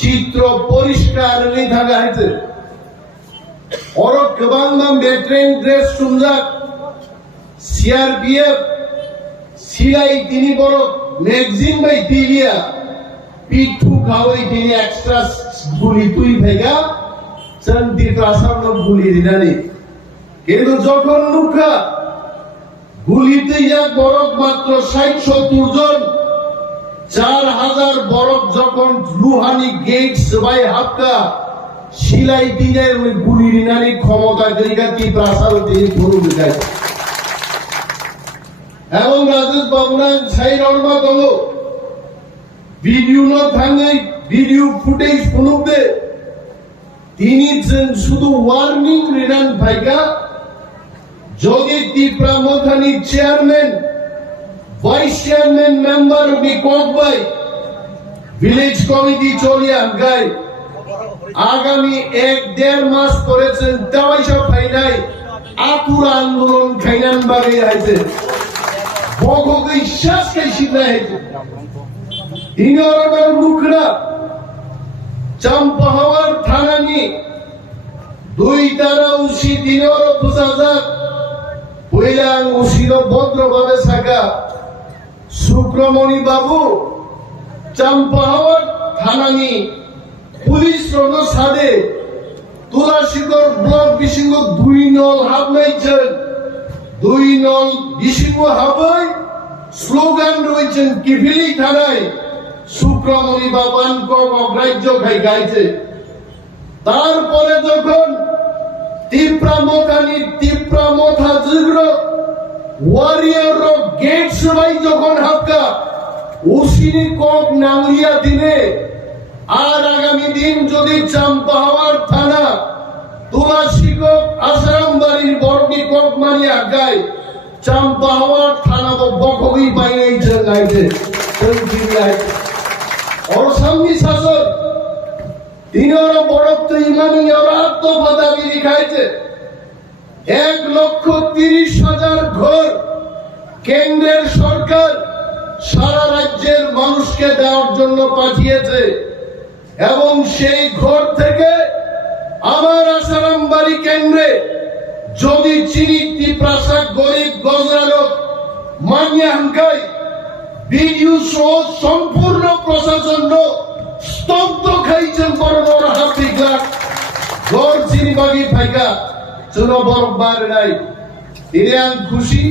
চিত্র পরিষ্কার থাকা হয়েছে और गोबां वेटरेन ड्रेस सुनजाक सीआरपीएफ सिलाई তিনি বড় ম্যাগজিন বাই দিলিয়া পিঠু খাওয়াই তিনি এক্সট্রা গুলি তুই ভেগা চন্দি প্রাসাদ গুলি দিনানি কিন্তু যখন লুকা গুলিতে যাক বরক মাত্র 60-70 জন 4000 বরক যখন রুহানি গেটস বাই হাক্কা সিলাই দিনের ওই গুলি দিনানি ক্ষমতা গরিগাতি প্রাসাদ তিনি ধরু দেয় এবং রাজেশ বাবুরান ছাই রর্মা দল ভিডিও ন থাঙ্গে ভিডিও ফুটেজ ফুনুবে তিনি শুধু ওয়ার্নিং রিনান ভাইগা যোগী ত্রিপুরামথানি চেয়ারম্যান ভাইস চেয়ারম্যান মেম্বার বিকক ভাই ভিলেজ কমিটি চলিয়া গায় আগামী 1-1.5 মাস করেছেন তাই সব ভাই নাই আতুর আন্দোলন খাইনান বাগে আছে বগকে বিশ্বাস কে শিখে ইনরডার মুখরা চাম্পাহাওয়ার থানানি 2 তারা উসি দিনর প্রশাসক পয়লাং উসির ভদ্রভাবে থাকা সুক্রমণি বাবু চাম্পাহাওয়ার থানানি পুলিশ রণ সাদে তুলাশিগর ব্লক বিশিঙ্গ 2 নল হাবনাইছেন 2 নল বিশিঙ্গ হাবাই স্লোগান রয়েছেন কিভিলি থানায় সুক্রমণি বাবান কক অগ্রাহ্য খাই গাইছে তারপরে যখন ত্রিপুরামথা জিগ্র ওয়ারিয়র গেট সবাই যখন হাবকা উসিনি কক নাংলিয়া দিনে আর আগামী দিন যদি চাম্পাহাওয়ার থানা তুলাশিকক আসারামবাড়ির বর্গি কক মারিয়া গায় চাম্পাহাওয়ার থানা বকবই বাইরে গাইছে और संगी शासन तीनों बड़त्व इमानी और आत्मपदाबी लिखाइছে 1,30,000 ঘর কেন্দ্রের সরকার সারা রাজ্যের মানুষকে দেওয়ার জন্য পাঠিয়েছে এবং সেই ঘর থেকে আমার আসারামবাড়ি কেন্দ্রে যদি চিনি প্রাসাদ গরিব গজরালক মানিয়া হাঙ্কাই ভিডিও সহ সম্পূর্ণ প্রশাসন স্তব্ধ খাইছেন বড় বড় হাতি গাছ ঘর চিনিবাগি ফাইকা চুনো বরফবার নাই তিনি খুশি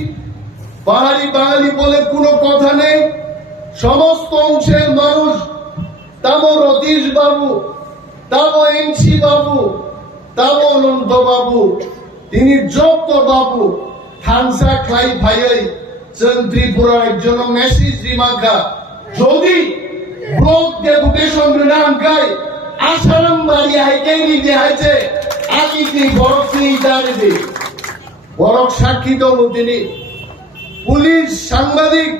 পাহাড়ি বাঙালি বলে কোনো কথা নেই সমস্ত অংশের মানুষ তামো রতীশ বাবু তামো এনসি বাবু তামো অনন্ত বাবু তিনি যত বাবু থানসা খাই ভাইয়াই ত্রিপুরার একজন মেসেজ রিমাকা যদি ব্লক ডেপুটেশন রিনাঙ্কায় আসারামবাড়ি হাইকেরি দেখাইছে আগে কি বরফ জানিবে বরফ সাক্ষী দল তিনি পুলিশ সাংবাদিক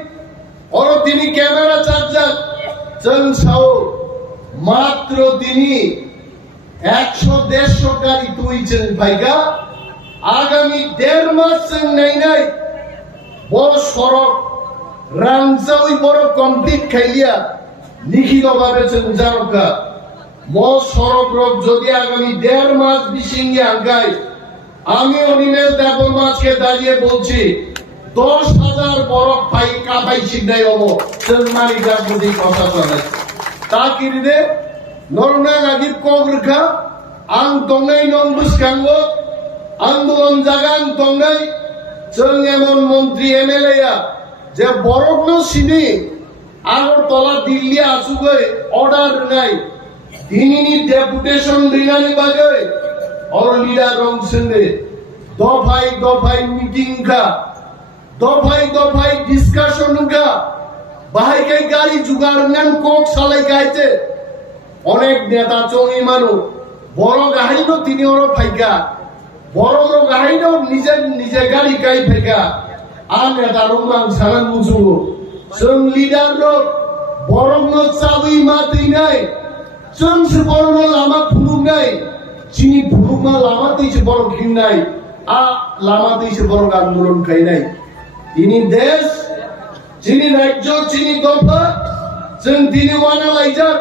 और তিনি ক্যামেরা চার্জার চনসাও মাত্র তিনি 100-150 গাড়ি তুইছেন ভাইগা আগামী 1.5 মাস নাই বড় সড়ক রামজা ওই বড় কমপ্লিট খাইলিয়া লিখিত ভাবে জানকা সড়ক রোগ যদি আগামী 1.5 মাস বিশিঙ্গে আগায় আমি অনিমেষ দেবর মাছকে দাঁড়িয়ে বলছি 10,000 বরফ পাই কাপাই সিদ্ধাই হবো মানি রাজনৈতিক কথা চলে তা কিনে নরনা আগির কগ্রখা আং তঙ্গাই নং বুসকাঙ্গ আন্দোলন জাগান তঙ্গাই जों एमन मंत्री एमएलए जे बरफ सिनी আগরতলা দিল্লি আসুগে অর্ডার নাই দিনিনি ডেপুটেশন রিনানি বাগে और लीडर रंग संगे दफाई मीटिंग का दफाई डिस्कशन का बाहर के गाड़ी जुगाड़ नेन कोक साले गाइते অনেক নেতা চঙি মানুষ বড় গাহিনো তিনি ওর ফাইকা বড় গাহিনো নিজে গাড়ি গাই ফাইকা আর নেতা রংরাং সারান মুজুগো जों লিডার বড় চাবি মাতি নাই जों বড় লামা ফুলুক নাই চিনি ফুলুকমা লামাতেইছে বড় ঘিন নাই আ লামাতেইছে বড় আন্দোলন খাই নাই তিনি দেশ চিনি রাজ্য চিনি দফা जों তিনি ওয়ানা লাইজার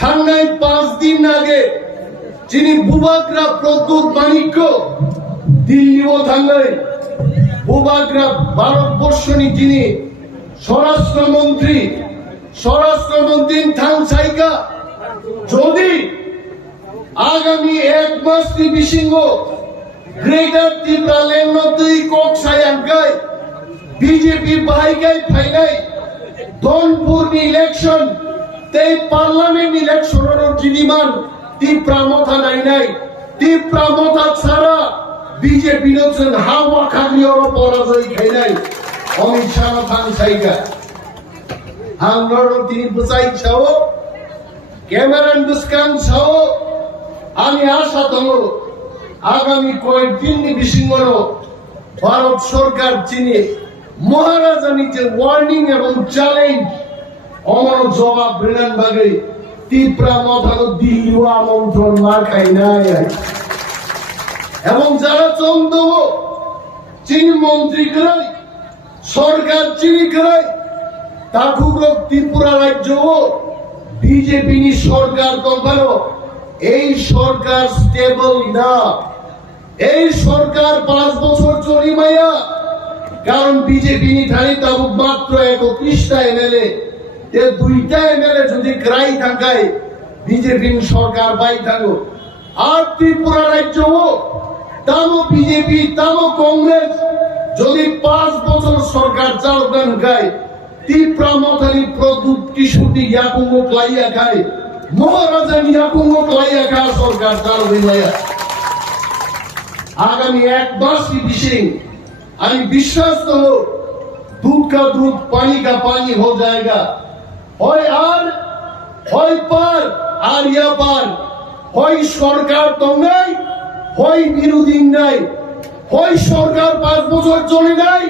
থানায় 5 দিন আগে যিনি বুবাগরা প্রদ্যুৎ মানিক্য দিল্লি ও থানায় বুবাগরা ভারতবর্ষনী যিনি স্বরাষ্ট্রমন্ত্রী থাংসাইকা যদি আগামী 1 মাস বিসিংহ গ্রেটার ত্রিপুরাল্যান্ড নদী কক্সায়াঙ্গাই বিজেপি বাহিকায় ফাইনাই ধনপুর ইলেকশন তেই পার্লামেন্ট ইলেকশনের জিনিমান ত্রিপুরা মথা নাই ত্রিপুরা মথা ছাড়া বিজেপি নজন হাওয়া খাগলিওর পরাজয় খাইনাই অমিত শাহ থাংসাইকা হাঙ্গর তিনি বুঝাই ছাও ক্যামেরান বুসকান ছাও আমি আশা দল আগামী কয়েকদিন বিসিংহর ভারত সরকার চিনি মহারাজানি যে ওয়ার্নিং এবং চ্যালেঞ্জ অমর জবাব ব্রিলান বাগে ত্রিপুরা মথানো দিল্লি আমন্ত্রণ মার খাই নাই এবং যারা চন্দ্র চিনি মন্ত্রী করে সরকার চিনি করে তাকুক ত্রিপুরা রাজ্য বিজেপি সরকার কোম্পানো এই সরকার স্টেবল না এই সরকার 5 বছর চলি মাইয়া কারণ বিজেপি ঠানি তাবুক মাত্র 31টা এমএলএ তে 2টা এমএলএ যদি ক্রাই থাকায় বিজেপি সরকার বাই থাকো আর ত্রিপুরা রাজ্য তামো বিজেপি তামো কংগ্রেস যদি 5 বছর সরকার চালবেন খায় ত্রিপুরা মথানি প্রদ্যুৎ কিশোরী ইয়াকুঙ্গ ক্লাইয়া খায় মহারাজা ইয়াকুঙ্গ ক্লাইয়া খায় সরকার চালবে মাইয়া আগামী 1 মাস বিসিং আমি বিশ্বাস করো दूध का दूध पानी का पानी हो जाएगा হয় পার আর ইয়া পার হয় সরকার তো নাই হয় বিরোধী নাই হয় সরকার 5 বছর চলে নাই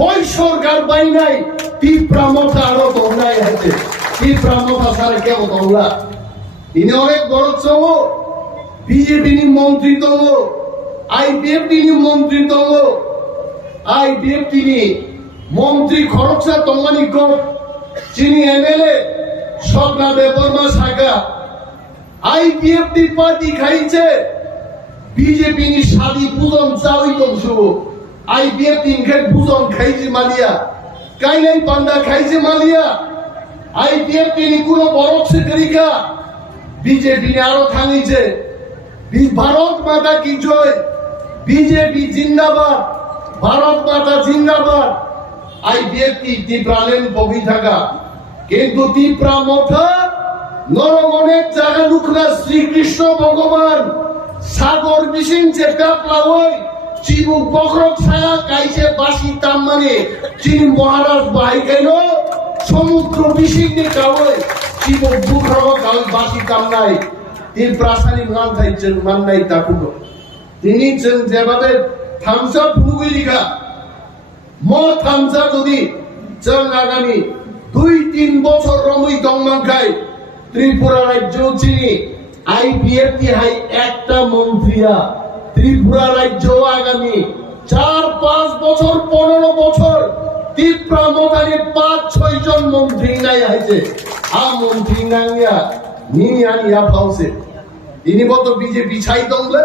হয় সরকার পাই নাই ত্রিপুরা মথা আরো তো নাই আছে ত্রিপুরা মথা সারা কেউ তোমরা তিনি অনেক বড় চৌ বিজেপি মন্ত্রী তো আইপিএফ মন্ত্রী তো আইপিএফ মন্ত্রী খরচা তমানি চিনি এমএলএ স্বপ্না দেববর্মা শাখা আইপিএফ পার্টি খাইছে বিজেপি শাদি পূজন চাওই তংশু আইপিএফ পূজন খাইছে মালিয়া কাইলাই পান্ডা খাইছে মালিয়া আইপিএফ কোনো বড় সেক্রেটারিকা বিজেপি আরো থামিছে ভারত মাতা কি জয় বিজেপি জিন্দাবাদ ভারত মাতা জিন্দাবাদ আইপিএফ ত্রিপুরালেন কবি থাকা কিন্তু ত্রিপুরা মথা নরমনের জায়গা লুকরা শ্রীকৃষ্ণ ভগবান সাগর বিসিং চেষ্টা প্লাওয় চিবুক বকরক ছায়া কাইছে বাসি তাম মানে চিনি মহারাজ বাই কেন সমুদ্র বিসিং নে কাওয় চিবুক বুকরক কাওয় বাসি তাম নাই ত্রিপুরা সানি মান থাইছেন মান নাই তাকুনো তিনি যেভাবে থামসা ফুগুই লিখা থামসা যদি চল আগামী 2-3 বছর রমই দংমান খাই ত্রিপুরা রাজ্য চিনি আইপিএফ হাই একটা মন্ত্রিয়া ত্রিপুরা রাজ্য আগামী 4-5 বছর 15 বছর ত্রিপুরা মতানি 5-6 জন মন্ত্রী নাই হয়েছে মন্ত্রী নাঙ্গিয়া নিনি আনিয়া ফাউসে তিনি বলতো বিজেপি ছাই দংলে